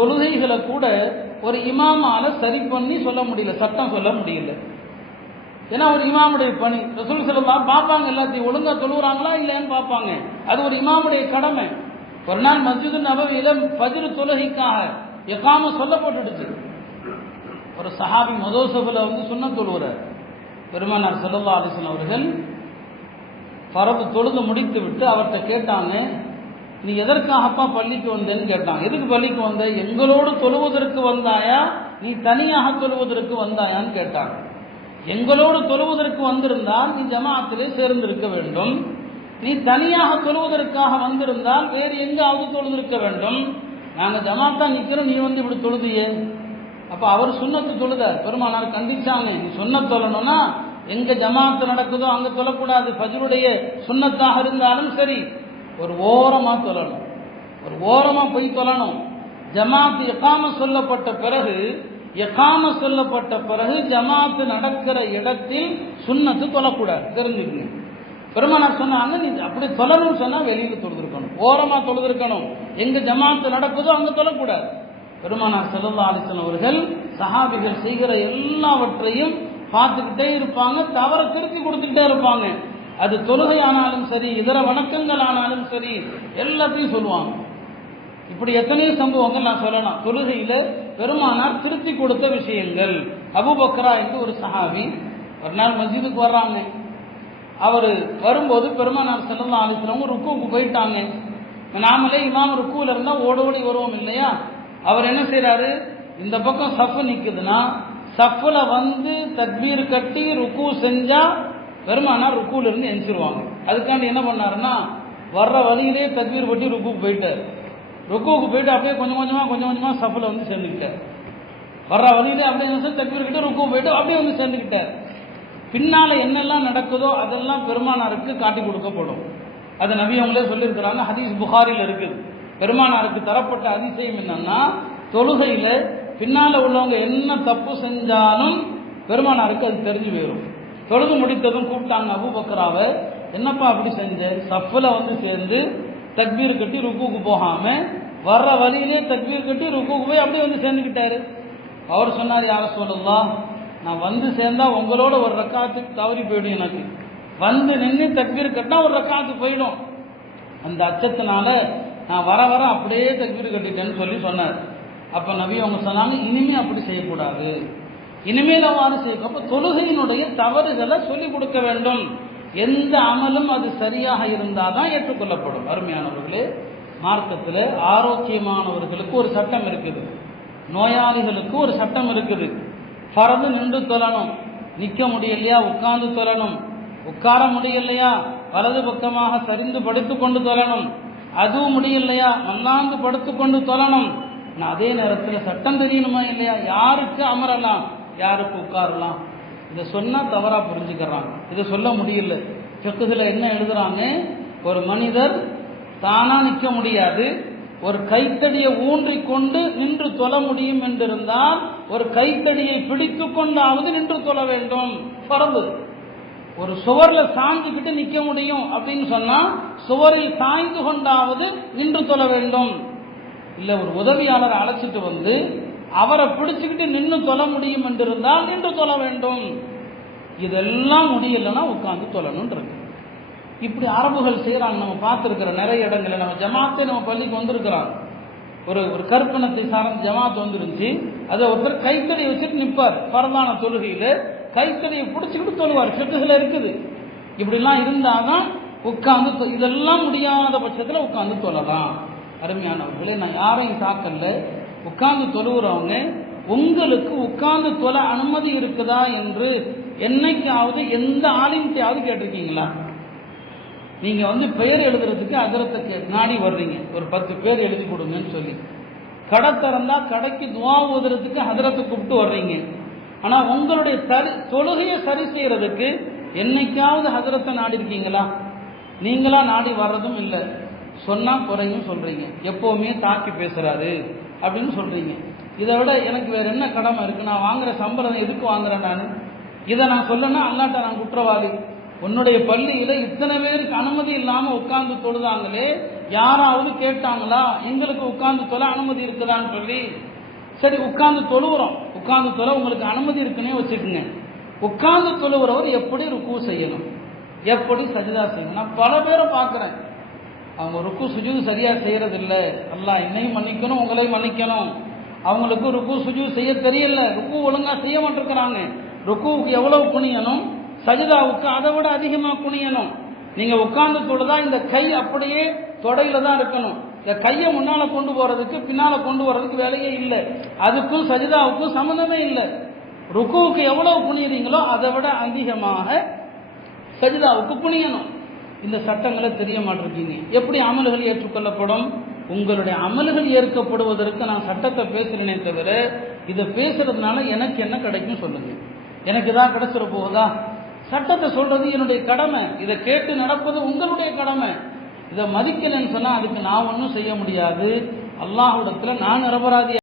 தொழுகைகளை கூட ஒரு இமாமால சரி பண்ணி சொல்ல முடியல சட்டம் சொல்ல முடியல. ஏன்னா ஒரு இமாமுடைய பணி. ரசூல் செல்லாம் பார்ப்பாங்க எல்லாத்தையும் ஒழுங்கா தொழுகிறாங்களா இல்லையான்னு பார்ப்பாங்க. அது ஒரு இமாமுடைய கடமை. ஒரு நாள் மஸ்ஜிது நபவியில பதிரு தொழுகைக்காக எக்காம சொல்லப்பட்டுடுச்சு. ஒரு சஹாபி மதோசபுல வந்து சுண்ண தொழுகிறார் பெருமானார் செல்லல்லா அலிஸ்லாம் அவர்கள் பரப்பு தொழுது முடித்து விட்டு அவர்கிட்ட கேட்டாங்க நீ எதற்காகப்பா பள்ளிக்கு வந்தேன்னு கேட்டான். எதுக்கு பள்ளிக்கு வந்த? எங்களோடு தொழுவதற்கு வந்தாயா? நீ தனியாக தொழுவதற்கு வந்தாயான்னு கேட்டான். எங்களோடு தொழுவதற்கு வந்திருந்தால் நீ ஜமாத்திலே சேர்ந்திருக்க வேண்டும். நீ தனியாக தொழுவதற்காக வந்திருந்தால் வேறு எங்காவது தொழுதிருக்க வேண்டும். நாங்கள் ஜமாத்தா நிற்கிறோம் நீ வந்து இப்படி தொழுதியே. அப்போ அவர் சுண்ணத்து தொழுத பெருமானார் கண்டிச்சாங்க நீ சொன்ன தொழணும்னா எங்க ஜமாத்து நடக்குதோ அங்க தொழக்கூடாது. பஜருடைய சுண்ணத்தாக இருந்தாலும் சரி ஒரு ஓரமாக தொழணும் ஒரு ஓரமாக போய் தொழணும் ஜமாத்து எக்காம சொல்லப்பட்ட பிறகு எக்காம சொல்லப்பட்ட பிறகு ஜமாத்து நடக்கிற இடத்தில் சுண்ணத்து தொழக்கூடாது. தெரிஞ்சுக்கணும் பெருமானார் சொன்னாங்க நீ அப்படி தொழணும்னு சொன்னால் வெளியில் தொழுதுருக்கணும். ஓரமாக தொழுதுருக்கணும். எங்கே ஜமாத்து நடக்குதோ அங்கே தொழக்கூடாது. பெருமானார் செல்லல்லா அலிசன் அவர்கள் சஹாபிகள் செய்கிற எல்லாவற்றையும் பார்த்துக்கிட்டே இருப்பாங்க தவற திருப்பி கொடுத்துக்கிட்டே இருப்பாங்க. அது தொழுகை ஆனாலும் சரி இதர வணக்கங்கள் ஆனாலும் சரி எல்லாத்தையும் சொல்லுவாங்க. இப்படி எத்தனையோ சம்பவங்கள் நான் சொல்லலாம். தொழுகையில பெருமானார் திருத்தி கொடுத்த விஷயங்கள். அபுபக்ரா என்று ஒரு சஹாபி ஒரு நாள் மஸ்ஜிதுக்கு வர்றாங்க. அவர் வரும்போது பெருமானார் செல்லலாம் ஆலோசனவங்க ருக்குவுக்கு போயிட்டாங்க. நாமளே இமாம் ருக்குவில் இருந்தால் ஓட ஓடி வருவோம் இல்லையா? அவர் என்ன செய்கிறாரு இந்த பக்கம் சஃப் நிற்குதுன்னா சஃப்பில் வந்து தக்பீர் கட்டி ருக்கு செஞ்சால் பெருமானார் ருக்குல இருந்து எந்திருவாங்க அதுக்காண்டி என்ன பண்ணாருன்னா வர்ற வழியிலே தக்வீர் பட்டி ருக்குக்கு போயிட்டார். ருக்குவுக்கு போயிட்டு அப்படியே கொஞ்சம் கொஞ்சமாக கொஞ்சம் கொஞ்சமாக சஃபில் வந்து சேர்ந்துக்கிட்டார். வர்ற வழியிலே அப்படியே என்ன செய்ய, கிட்ட ருக்கு போயிட்டு அப்படியே வந்து சேர்ந்துக்கிட்டார். பின்னால் என்னெல்லாம் நடக்குதோ அதெல்லாம் பெருமானாருக்கு காட்டி கொடுக்கப்படும். அது நபி அவங்களே சொல்லியிருக்கிறாங்க ஹதீஸ் புகாரில் இருக்குது. பெருமானாருக்கு தரப்பட்ட அதிசயம் என்னன்னா தொழுகையில் பின்னால் உள்ளவங்க என்ன தப்பு செஞ்சாலும் பெருமானாருக்கு அது தெரிஞ்சு போயிடும் தொழுது முடித்ததும் கூப்பிட்டாங்க அபூபக்கராவை. என்னப்பா அப்படி செஞ்ச? சஃப்ல வந்து சேர்ந்து தக்பீர் கட்டி ருக்குக்கு போகாம வர்ற வழியிலே தக்பீர் கட்டி ருக்குக்கு போய் அப்படியே வந்து சேர்ந்துக்கிட்டாரு. அவர் சொன்னார் யார சொல்லலாம் நான் வந்து சேர்ந்தா உங்களோட ஒரு ரக்காத்துக்கு தவறி போயிடும் எனக்கு. வந்து நின்று தக்பீர் கட்டினா ஒரு ரக்காத்து போயிடும். அந்த அச்சத்தினால நான் வர வர அப்படியே தக்பீர் கட்டிட்டேன்னு சொல்லி சொன்னார். அப்ப நபி அவங்க சொன்னாங்க இனிமே அப்படி செய்யக்கூடாது. இனிமேல் அவ்வாறு செய்ய தொழுகையினுடைய தவறுகளை சொல்லிக் கொடுக்க வேண்டும். எந்த அமலும் அது சரியாக இருந்தால் தான் ஏற்றுக்கொள்ளப்படும். அருமையானவர்களே மார்க்கத்தில் ஆரோக்கியமானவர்களுக்கு ஒரு சட்டம் இருக்குது. நோயாளிகளுக்கு ஒரு சட்டம் இருக்குது. பறந்து நின்று தொழணும். நிற்க முடியலையா? உட்கார்ந்து தொழணும். உட்கார முடியலையா? வலது பக்கமாக சரிந்து படுத்துக்கொண்டு தொழணும். அதுவும் முடியலையா? மல்லாந்து படுத்துக்கொண்டு தொழணும். நான் அதே நேரத்தில் சட்டம் தெரியணுமா இல்லையா? யாருக்கு அமரலாம்? யாருக்கு உட்காரலாம்? இதை சொன்னால் தவறாக புரிஞ்சுக்கிறாங்க. இதை சொல்ல முடியல. செக்குகளை என்ன எழுதுறாங்க? ஒரு மனிதர் தானாக நிற்க முடியாது. ஒரு கைத்தடியை ஊன்றி கொண்டு நின்று தொழ முடியும் என்றிருந்தால் ஒரு கைத்தடியை பிடித்து கொண்டாவது நின்று தொழ வேண்டும். பரவு ஒரு சுவர்ல சாய்ந்துக்கிட்டு நிற்க முடியும் அப்படின்னு சொன்னா சுவரில் சாய்ந்து கொண்டாவது நின்று தொழ வேண்டும். இல்லை ஒரு உதவியாளரை அழைச்சிட்டு வந்து அவரை பிடிச்சுக்கிட்டு நின்று தொழ முடியும் என்றிருந்தால் நின்று தொழ வேண்டும். இதெல்லாம் முடியலன்னா உட்காந்து தொழணும்ன்றது இப்படி அரபுகள் செய்கிறாங்க நம்ம பார்த்துருக்குற நிறைய இடங்களில் நம்ம ஜமாத்தே நம்ம பள்ளிக்கு வந்திருக்கிறோம். ஒரு ஒரு கற்பனத்தை சார்ந்த ஜமாத் வந்துருந்துச்சு. அதை ஒருத்தர் கைத்தடி வச்சுட்டு நிற்பார் பரதான தொழுகையில் கைத்தடியை பிடிச்சிக்கிட்டு தொழுவார். செட்டுகள் இருக்குது. இப்படிலாம் இருந்தால் தான் தொ- இதெல்லாம் முடியாத பட்சத்தில் உட்காந்து தொழலாம். அருமையானவர்களே நான் யாரையும் தாக்கல உட்கார்ந்து தொழுகிறவங்க உங்களுக்கு உட்கார்ந்து தொலை அனுமதி இருக்குதா என்று என்னைக்காவது எந்த ஆலிம்கிட்டையாவது கேட்டிருக்கீங்களா? நீங்க வந்து பெயர் எழுதுறதுக்கு அதிரத்துக்கு கே- நாடி வர்றீங்க. ஒரு பத்து பேர் எழுதி கொடுங்கன்னு சொல்லி. கடை திறந்தா கடைக்கு துவா ஊதுறதுக்கு அதிரத்தை கூப்பிட்டு வர்றீங்க. ஆனா உங்களுடைய சரி தொழுகையை சரி செய்யறதுக்கு என்னைக்காவது ஹதரத்தை நாடி இருக்கீங்களா நீங்களா நாடி வர்றதும் இல்லை. சொன்னா குறையும் சொல்றீங்க. எப்பவுமே தாக்கி பேசுறாரு அப்படின்னு சொல்றீங்க. இதை விட எனக்கு வேற என்ன கடமை இருக்கு? நான் வாங்குற சம்பளம் எதுக்கு வாங்குறேன் நான்? இதை நான் சொல்லனா அல்லாட்ட நான் குற்றவாளி. உன்னுடைய பள்ளியில இத்தனை பேருக்கு அனுமதி இல்லாம உட்கார்ந்து தொழுதாங்களே யாராவது கேட்டாங்களா எங்களுக்கு உட்கார்ந்து தொலை அனுமதி இருக்குதான்னு சொல்லி? சரி உட்கார்ந்து தொழுவுறோம். உட்கார்ந்து தொலை உங்களுக்கு அனுமதி இருக்குன்னே வச்சுக்கோங்க. உட்கார்ந்து தொழுவுறவர் எப்படி ருக்கு செய்யணும்? எப்படி சஜிதா செய்யணும்? நான் பல பேரை பார்க்குறேன். அவங்க ருக்கு சுஜூது சரியா செய்யறது இல்ல என்னையும் மன்னிக்கணும் உங்களையும் மன்னிக்கணும். அவங்களுக்கு ருக்கு சுஜு செய்ய தெரியல. ருக்கு ஒழுங்கா செய்ய மாட்டிருக்கிறாங்க. ருக்குவுக்கு எவ்வளவு குனியணும்? சஜிதாவுக்கு அதை விட அதிகமா குனியணும். நீங்க உட்கார்ந்து தொழுதா இந்த கை அப்படியே தொடையில தான் இருக்கணும். இந்த கையை முன்னால கொண்டு போறதுக்கு பின்னால கொண்டு வர்றதுக்கு வேலையே இல்லை. அதுக்கும் சஜிதாவுக்கும் சம்மந்தமே இல்லை. ருக்குவுக்கு எவ்வளவு குனியுறீங்களோ அதை விட அதிகமாக சஜிதாவுக்கு குனியணும். இந்த சட்டங்களை தெரிய மாட்டிருக்கீங்க எப்படி அமல்கள் ஏற்றுக்கொள்ளப்படும்? உங்களுடைய அமல்கள் ஏற்கப்படுவதற்கு நான் சட்டத்தை பேசுறேனே தவிர இதை பேசுறதுனால எனக்கு என்ன கிடைக்கும் சொல்லுங்க. எனக்கு தான் கிடைச்சிட போகுதா? சட்டத்தை சொல்றது என்னுடைய கடமை. இதை கேட்டு நடப்பது உங்களுடைய கடமை. இதை மதிக்கலைன்னு சொன்னா அதுக்கு நான் ஒன்றும் செய்ய முடியாது. அல்லாஹ்விடத்துல நான் நிரபராதி